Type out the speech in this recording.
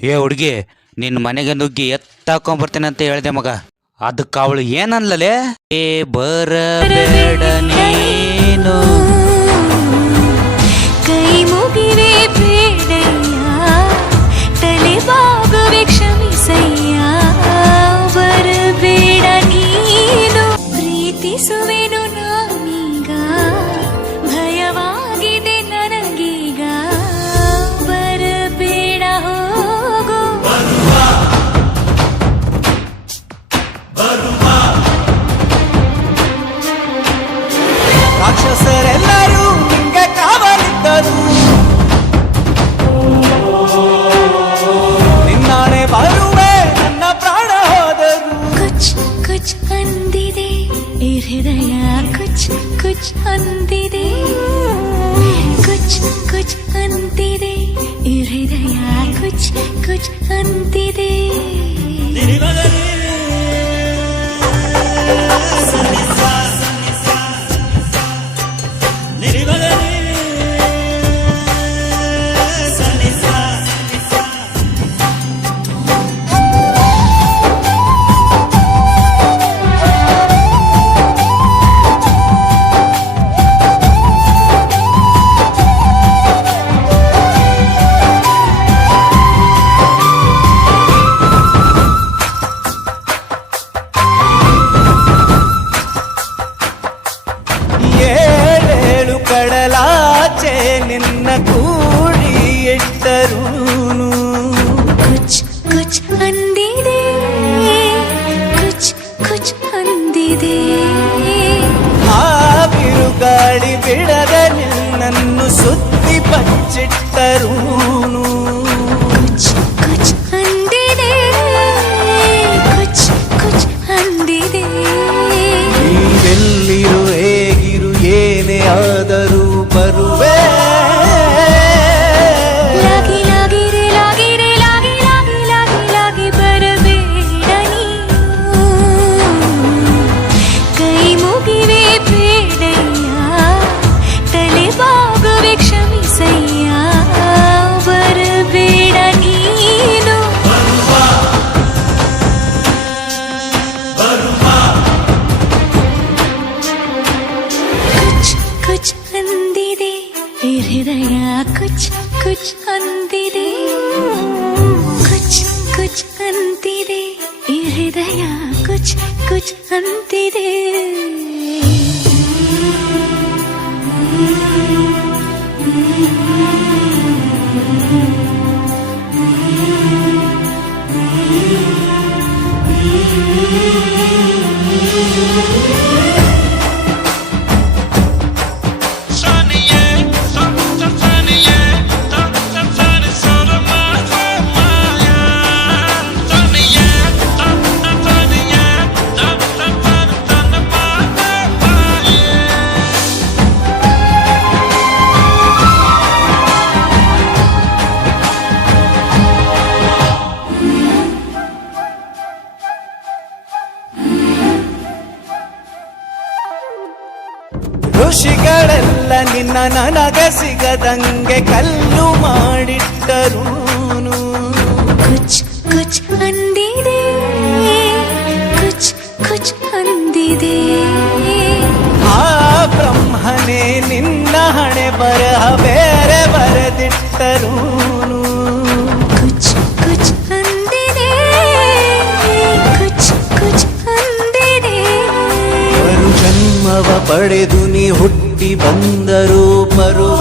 ಏ ಹುಡುಗಿ, ನಿನ್ನ ಮನೆಗೆ ನುಗ್ಗಿ ಎತ್ತಾಕೊಂಬರ್ತೇನೆ ಅಂತ ಹೇಳ್ದೆ ಮಗ. ಅದಕ್ಕೆ ಅವಳು ಏನನ್ಲಲೇ, ಏ ಬರಬೇಡ ನೀನು, ಕೈ ಮುಗಿವೆ ಬೇಡಯ್ಯ, ತಲೆ ಬಾಗುವೆ ಕ್ಷಮಿಸಯ್ಯ, ಬರಬೇಡ ನೀನು, ಪ್ರೀತಿಸುವೆನು ನಾನೀಗ, ಭಯವಾಗಿದೆ ನನಗೀಗ, ಬರಬೇಡ ಹೋಗು. ರಾಕ್ಷಸರೆಲ್ಲರೂ ನಿಂಗೆ ಕಾವಲಿದ್ದರು, ನಿನ್ನಾಣೆ ಬರುವೆ ನನ್ನ ಪ್ರಾಣ ಹೋದರು. ಕುಚ್ ಕುಚ್ ಅಂದಿದೆ ಈ ಹೃದಯ, ಕುಚ್ ಕುಚ್ ಅಂದಿದೆ, ಕುಚ್ ಕುಚ್ ಅಂದಿದೆ ಈ ಹೃದಯ, ಕುಚ್ ಕುಚ್ ಅಂದಿದೆ. ಏಳೇಳು ಕಡಲಾಚೆ ನಿನ್ನ ಕೂಡಿ ಇಟ್ಟರೂನು, ಕುಚ್ ಕುಚ್ ಅಂದಿದೆ, ಕುಚ್ ಕುಚ್ ಅಂದಿದೆ, ಆ ಬಿರುಗಾಳಿ ಬಿಡದೆ ನಿನ್ನನ್ನು ಸುತ್ತಿ ಬಚ್ಚಿಟ್ಟರೂನು, ಕುಚ್ ಕುಚ್ ಅಂದಿದೆ, ಕುಚ್ ಕುಚ್ ಅಂದಿದೆ. ನೀವೆಲ್ಲಿರು ಹೇಗಿರು ಏನೇ ಆದರೂ ಬರುವೆ. ಲಾಗಿ ಲಾಗಿರೆ ಲಾಗಿರೆ ಲಾಗಿ ಲಾಗಿ ಲಾಗಿ ಲಾಗಿ ಬರಬೇಡ ನೀನು, ಕೈ ಮುಗಿವೆ ಬೇಡಯ್ಯ, ತಲೆ ಬಾಗುವೆ ಕ್ಷಮಿಸಯ್ಯ, ಬರಬೇಡ ನೀನು. ಕುಚ್ ಕುಚ್ ಅಂದಿದೆ ಈ ಹೃದಯ, ಕುಚ್ ಕುಚ್ ಅಂದಿದೆ, ಕುಚ್ ಕುಚ್ ಅಂತಿದೆ ಈ ಹೃದಯ, ಕುಚ್ ಕುಚ್ ಅಂತಿದೆ. ಋಷಿಗಳೆಲ್ಲ ನಿನ್ನ ನನಗೆ ಸಿಗದಂಗೆ ಕಲ್ಲು ಮಾಡಿಟ್ಟರೂನು, ಕುಚ್ ಕುಚ್ ಅಂದಿದೆ, ಕುಚ್ ಕುಚ್ ಅಂದಿದೆ, ಆ ಬ್ರಹ್ಮನೇ ನಿನ್ನ ಹಣೆ ಬರಹ ಬೇರೆ ಬರೆದಿಟ್ಟರೂನು, ಕುಚ್ ಕುಚ್ ಅಂದಿದೆ, ಕುಚ್ ಕುಚ್ ಅಂದಿದೆ. ಮರು ಜನ್ಮವ ಪಡೆದು ನೀ ಹುಟ್ಟಿ ಬಂದರೂ ಬರುವ